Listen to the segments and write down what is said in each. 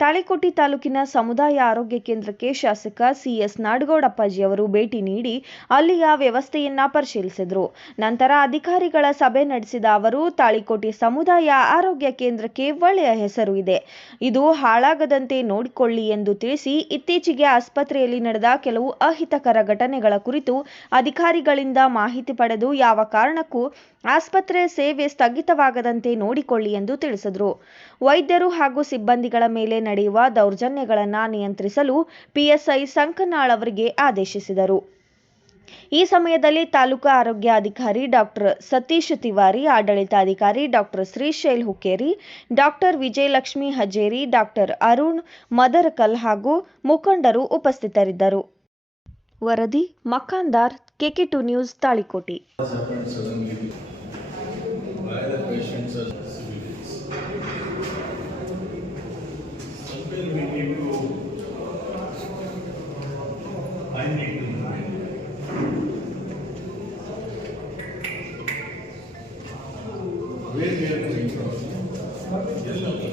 ತಾಳಿಕೋಟಿ ತಾಲೂಕಿನ ಸಮುದಾಯ ಆರೋಗ್ಯ ಕೇಂದ್ರಕ್ಕೆ ಶಾಸಕ ಸಿಎಸ್ ನಾಡಗೌಡಪ್ಪಾಜಿ ಅವರು ಭೇಟಿ ನೀಡಿ ಅಲ್ಲಿಯ ವ್ಯವಸ್ಥೆಯನ್ನ ಪರಿಶೀಲಿಸಿದರು. ನಂತರ ಅಧಿಕಾರಿಗಳ ಸಭೆ ನಡೆಸಿದ ಅವರು, ತಾಳಿಕೋಟಿ ಸಮುದಾಯ ಆರೋಗ್ಯ ಕೇಂದ್ರಕ್ಕೆ ಒಳ್ಳೆಯ ಹೆಸರು ಇದೆ. ಇದು ಹಾಳಾಗದಂತೆ ನೋಡಿಕೊಳ್ಳಿ ಎಂದು ತಿಳಿಸಿ, ಇತ್ತೀಚೆಗೆ ಆಸ್ಪತ್ರೆಯಲ್ಲಿ ನಡೆದ ಕೆಲವು ಅಹಿತಕರ ಘಟನೆಗಳ ಕುರಿತು ಅಧಿಕಾರಿಗಳಿಂದ ಮಾಹಿತಿ ಪಡೆದು ಯಾವ ಕಾರಣಕ್ಕೂ ಆಸ್ಪತ್ರೆ ಸೇವೆ ಸ್ಥಗಿತವಾಗದಂತೆ ನೋಡಿಕೊಳ್ಳಿ ಎಂದು ತಿಳಿಸಿದರು. ವೈದ್ಯರು ಹಾಗೂ ಸಿಬ್ಬಂದಿಗಳ ಮೇಲೆ ನಡೆಯುವ ದೌರ್ಜನ್ಯಗಳನ್ನು ನಿಯಂತ್ರಿಸಲು ಪಿಎಸ್ಐ ಸಂಕನಾಳ್ ಅವರಿಗೆ ಆದೇಶಿಸಿದರು. ಈ ಸಮಯದಲ್ಲಿ ತಾಲೂಕು ಆರೋಗ್ಯಾಧಿಕಾರಿ ಡಾಕ್ಟರ್ ಸತೀಶ್ ತಿವಾರಿ, ಆಡಳಿತಾಧಿಕಾರಿ doctor Shrishail Hukkeri doctor Vijayalakshmi Hajeri doctor Arun Madarkal ಹಾಗೂ ಮುಖಂಡರು ಉಪಸ್ಥಿತರಿದ್ದರು. ವರದಿ Makandar KK two news, Talikoti. ವೇದಿಕೆಯನ್ನು ಎಲ್ಲವೂ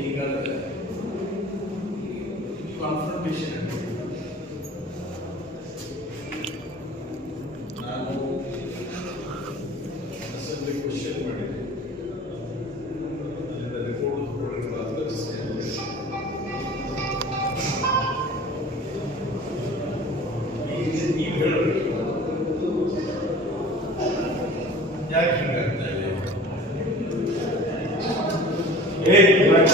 ಈಗ ಯಾಕೆ ಹಿಂಗಾಗ್ತಾ ಇದೆ ಹೇಗೆ ಡಿಮ್ಯಾಂಡ್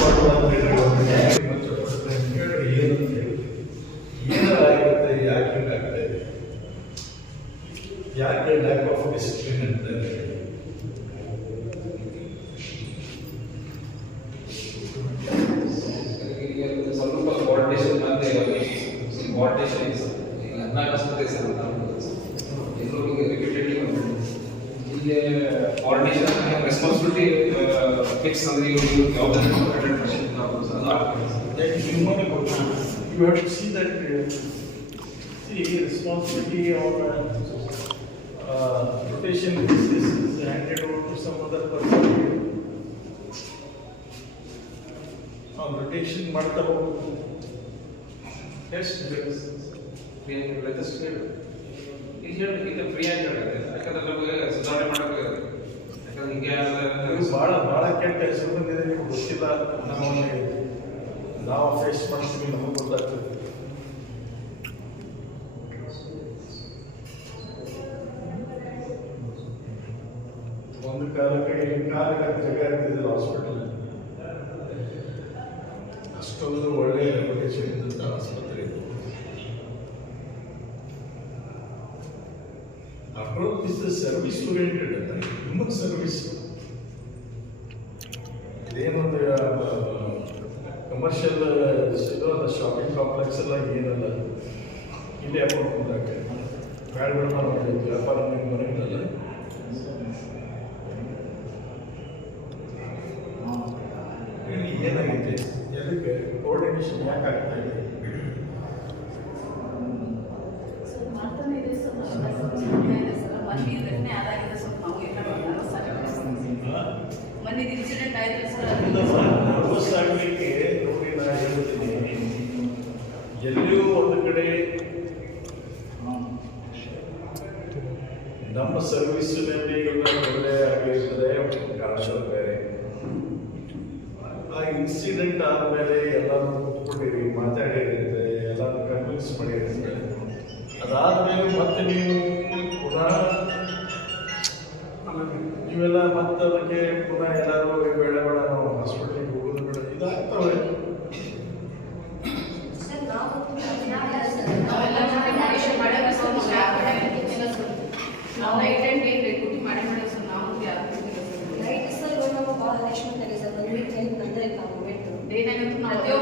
ಏನಾಗುತ್ತೆ ಯಾಕೆ ಹಿಂಗಾಗ್ತಾ ಇದೆ ಯಾಕೆ ಲ್ಯಾಕ್ ಆಫ್ ಡಿಸಿಪ್ಲಿನ್ ಅಂತ ಕೋಆರ್ಡಿನೇಷನ್ ರೆಸ್ಪಾನ್ಸಿಬಿಲಿಟಿ ಫಿಕ್ಸ್ ಅಂದ್ರೆ ಇವರು ಜವಾಬ್ದಾರಿ ಹಂಡ್ರೆಡ್ ಪರ್ಸೆಂಟ್ ನಾವು ಅದು ಆಗ್ತದೆ sir that human emotion. You have to see that, uh, see responsibility or uh, uh, rotation basis is handed over to some other person. On rotation ಮಾಡ್ತಾ ಹೋಗ್ಬೇಕು. ಎಷ್ಟು free ಆಗಿ ಜಸ್ಟ್ ಹೇಳು ಈಗ ಹೇಳಿ ಈಗ ಫ್ರೀ ಆಗಿ ಹೇಳಿ ಯಾಕಂದ್ರೆ ಬಹಳ ಬಹಳ ಕೆಟ್ಟ ಹೆಸರು ಬಂದಿದೆ ನಿಮ್ಗೆ ಗೊತ್ತಿಲ್ಲ ನಮ್ಮಲ್ಲಿ ನಾವು ಫೇಸ್ ಮಾಡ್ತೀವಿ ನಮಗೆ ಗೊತ್ತಾಗ್ತದೆ. ಒಂದು ಕಾಲಕ್ಕೆ ಈ ಕಾಲಕ್ಕೆ ಜಾಗ ಇರ್ತಿದ್ರು ಹಾಸ್ಪಿಟಲ್ ಅಷ್ಟೊಂದು ಒಳ್ಳೆಯ ರೆಪ್ಯುಟೇಷನ್ ಇದ್ದಂಥ ಆಸ್ಪತ್ರೆ ಇದು ದ ಸರ್ವಿಸ್ ಓರಿಯೆಂಟೆಡ್ ಅಂತ ಹ್ಯೂಮನ್ ಸರ್ವಿಸ್ ಇದೇನೊಂದು ಕಮರ್ಷಿಯಲ್ ಇದು ಅದು ಶಾಪಿಂಗ್ ಕಾಂಪ್ಲೆಕ್ಸ್ ಎಲ್ಲ ಏನಲ್ಲ. ಇಲ್ಲಿ ಅಕೌಂಟ್ ಬಂದಾಕೆ ಬ್ಯಾಡ ಬೇಡ ಮಾಡಿ ವ್ಯಾಪಾರ ಹೇಳಿ ಏನಾಗಿದೆ? ಎದಕ್ಕೆ ಕೋಆರ್ಡಿನೇಷನ್ ಯಾಕೆ ಆಗ್ತಾ ಇದೆ ಸರ್ ಮಾಡ್ತಾನೆ ಇದೆ ಸರ್ ಮಾಡ್ತಾನೆ ಇದೆ ಸರ್ ಮೊನ್ನೆ ಘಟನೆ ಆದಾಗಿದೆ ಸ್ವಲ್ಪ ನಾವು ಎಲ್ಲ ನರ್ವಸ್ ಆಗಿದ್ದೀವಿ ಹಾ? ಮೊನ್ನೆ ಆಗಲಿಕ್ಕೆ ನೋಡಿ ನಾನು ಹೇಳ್ತೀನಿ ಎಲ್ಲಿಯೂ ಒಂದು ಕಡೆ ನಮ್ಮ ಸರ್ವಿಸ್ನಲ್ಲಿ ಕಾರಣಗಳು ಬೇರೆ ಆ ಇನ್ಸಿಡೆಂಟ್ ಆದಮೇಲೆ ಎಲ್ಲರೂ ಕೂತ್ಕೊಂಡಿರಿ, ಮಾತಾಡಿರುತ್ತೆ, ಎಲ್ಲರೂ ಕನ್ವಿನ್ಸ್ ಮಾಡಿರುತ್ತೆ. ಅದಾದ್ಮೇಲೆ ಮತ್ತೆ ನೀವು ಪುನಃ ಇವೆಲ್ಲ ಮತ್ತೆ ಅದಕ್ಕೆ ಪುನಃ ಎಲ್ಲರೂ ಬೇಡ ಬೇಡ ನಾವು ಹಾಸ್ಪಿಟ್ಲಿಗೆ ಹೋಗೋದು ಬೇಡ. ಇದಾಗ್ತವೆ.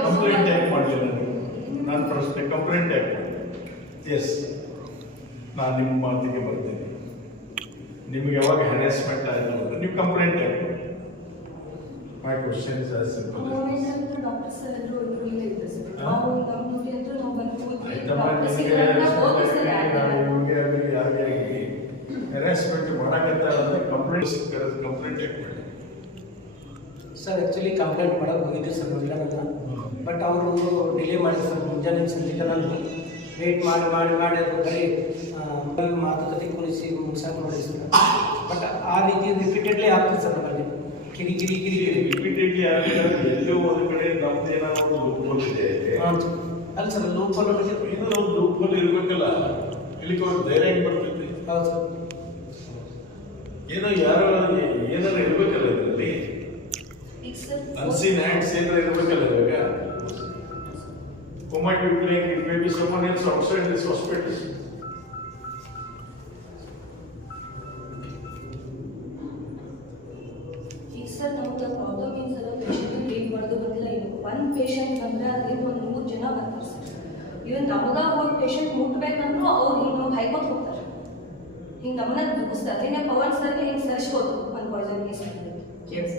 ಕಂಪ್ಲೇಂಟ್ ಯಾಕೆ ಮಾಡಲಿಲ್ಲ ನೀವು? ನಾನು ಪ್ರಶ್ನೆ ಕಂಪ್ಲೇಂಟ್ ಯಾಕೆ ಎಸ್ ನಾನು ನಿಮ್ಮ ಮಾತಿಗೆ ಬರ್ತೇನೆ. ನಿಮ್ಗೆ ಯಾವಾಗ ಹ್ಯಾರಾಸ್ಮೆಂಟ್ ಆಯಿತು ಅಂದ್ರೆ ನೀವು ಕಂಪ್ಲೇಂಟ್ ಯಾಕೆ my question is as a simple ಅಂದ್ರೆ ಡಾಕ್ಟರ್ಸ್ ಎಲ್ಲರೂ ಇದ್ರು ಇಲ್ಲೇ ಇದ್ದೆ ಸರ್. हाँ। ನಾವು ನಮ್ಮ ಬಂದು ಕೂತ್ವಿ ಸರ್ ಯಾರಿಗೆ ಮಾಡಕತ್ತಾರ ಕಂಪ್ಲೇಂಟ್ ಕಂಪ್ಲೇಂಟ್ ಯಾಕೆ ಮಾಡಿ ಸರ್ ಆ್ಯಕ್ಚುಲಿ ಕಂಪ್ಲೇಂಟ್ ಮಾಡೋಕೆ ಹೋಗಿದ್ದೆ ಸರ್ ಬಟ್ ಅವರು ಡಿಲೇ ಮಾಡಿದ್ರು ಸರ್. ಮುಂಜಾನೆ ಸಂಜೆ ನಾನು ವೇಟ್ ಮಾಡಿ ಮಾಡಿ ಮಾಡಿ ಅದು ಬರೀ ಮಾತುಕತೆ ಕುಣಿಸಿ ಮುಗಿಸಾಕ ನೋಡಿ ಸರ್ ಬಟ್ ಆ ರೀತಿ ರಿಪೀಟೆಡ್ಲಿ ಆಗ್ತದೆ ಸರ್ ನಮ್ಮಲ್ಲಿ. ಕಿರಿ ಕಿರಿ ಕಿರಿ ರಿಪೀಟೆಡ್ಲಿ ಎಲ್ಲೋ ಒಂದು ಕಡೆ ನಮ್ದು ಏನಾದ್ರು ಒಂದು ಲೂಪ್ ಇದೆ ಅಲ್ಲ ಸರ್ ಲೋಕಲ್ ಇದು ಒಂದು ಇರಬೇಕಲ್ಲ. ಇಲ್ಲಿ ಧೈರ್ಯ ಹೆಂಗೆ ಬರ್ತೈತಿ? ಹೌದು ಸರ್. ಏನೋ ಯಾರೋ ಏನಾರು ಇರ್ಬೇಕಲ್ಲ ಇದರಲ್ಲಿ? ಅನ್ಸಿನ್ ಹ್ಯಾಂಡ್ಸ್ ಏನಾರ ಇರ್ಬೇಕಲ್ಲ Who might be playing, it may be someone else outside this hospital. ಈಗ ಸರ್ ನಮ್ದು ಪ್ರಾಬ್ಲಮ್ ಏನು ಸರ್ ಪೇಷಂಟ್ ಟ್ರೀಟ್ ಮಾಡೋದು ಬದಲ ಏನು ಒಂದು ಪೇಷಂಟ್ ಬಂದರೆ ಅದರಿಂದ ಒಂದು ಮೂರು ಜನ ಬರ್ತಾರೆ ಸರ್ ಇವನ್ ನಮಗ ಹೋಗಿ ಪೇಷಂಟ್ ಮುಟ್ಬೇಕಂದ್ರೂ ಅವ್ರು ಹಿಂಗೆ ನಮ್ಗೆ ಹೈಕೋತ್ ಹೋಗ್ತಾರೆ ಹಿಂಗೆ ನಮ್ಮನ್ನ ದುಗಿಸ್ತಾರೆ ಅದೇನೇ ಪವನ್ ಸರ್ಗೆ ಹಿಂಗೆ ಸರಿಸ್ಬೋದು ಒಂದು ಪಾಯ್ಸನ್ ಕೇಸ್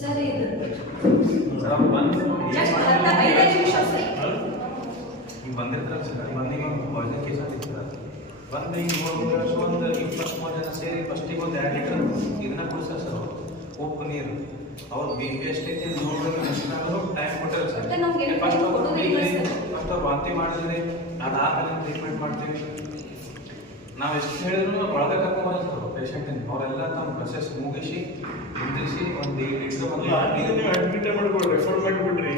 ಸರ್ ಇದು ಜಸ್ಟ್ ನಿಮಿಷ ಸರ್ ಈಗ ಬಂದಿರ್ತಾರೆ ಸರ್ ಮಂದಿಗೆ ಒಂದು ಪಾಯ್ಸನ್ ಕೇಸ್ ಆಗಿತ್ತು ಬಂದು ಈಗ ಒಂದು ಇಪ್ಪತ್ತು ಮೂರು ಜನ ಸೇರಿ ಫಸ್ಟಿಗೆ ಒಂದು ಎರಡು ಲೀಟರ್ ಇದನ್ನ ಕುಡಿಸ್ತಾರೆ ಸರ್ ಅವರು ಉಪ್ಪು ನೀರು ಅವ್ರು ಬಿ ಪಿ ಎಷ್ಟೈತಿ ಐತಿ ನೋಡಿದ್ರೆ ನೆಕ್ಸ್ಟ್ ಟೈಮ್ ಕೊಟ್ಟಾರೆ ಸರ್ ಮತ್ತೆ ನಮ್ಗೆ ಏನು ಫಸ್ಟ್. ಫಸ್ಟ್ ಅವ್ರು ವಾಂತಿ ಮಾಡಿದ್ರೆ ಅದಾದ ಟ್ರೀಟ್ಮೆಂಟ್ ಮಾಡ್ತೀವಿ ನಾವು ಎಷ್ಟು ಹೇಳಿದ್ರು ಒಳಗೆ ಕರ್ಕೊಂಬರಲ್ಲ ಸರ್ ಪೇಷಂಟಿನ ಅವರೆಲ್ಲ ತಮ್ಮ ಪ್ರೊಸೆಸ್ ಮುಗಿಸಿ ನಿಂದಿಸಿ ಒಂದು ಏಳು ಲೀಟರ್ ಒಂದು ಅಡ್ಮಿಟ್ ಮಾಡ್ಕೊಂಡು ರೆಫರ್ ಮಾಡಿಬಿಡ್ರಿ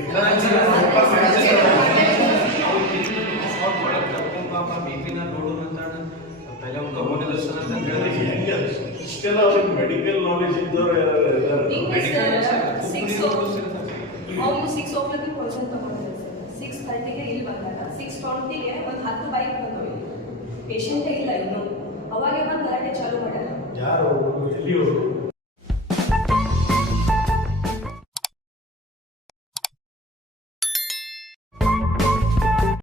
ಬಿಪಿನ ನೋಡೋಣ ಅಂತ ಪೆಹಲೆ ಒಂದು ಗಮನ ದರ್ಶನ ಅಂತ ಹೇಳಿದ್ರೆ? ಇಷ್ಟೆಲ್ಲ ಅವ್ರಿಗೆ ಮೆಡಿಕಲ್ ನಾಲೆಜ್ ಇದ್ದವ್ರು ಅವ್ನು ಸಿಕ್ಸ್ ಓ ಕ್ಲಾಕಿಗೆ ಸರ್ ಸಿಕ್ಸ್ ಥರ್ಟಿಗೆ ಇಲ್ಲಿ ಬಂದಾಗ ಸಿಕ್ಸ್ ಟ್ವೆಂಟಿಗೆ ಒಂದು ಹತ್ತು ಬೈಕ್ ಬಂದವು ಪೇಷಂಟ್ ಇಲ್ಲ ಇನ್ನು. ಅವಾಗೆ ಬಂದು ಗಲಾಟೆ ಚಾಲು ಮಾಡ್ಯಾರ. ಯಾರು? ಎಲ್ಲಿಯವರು?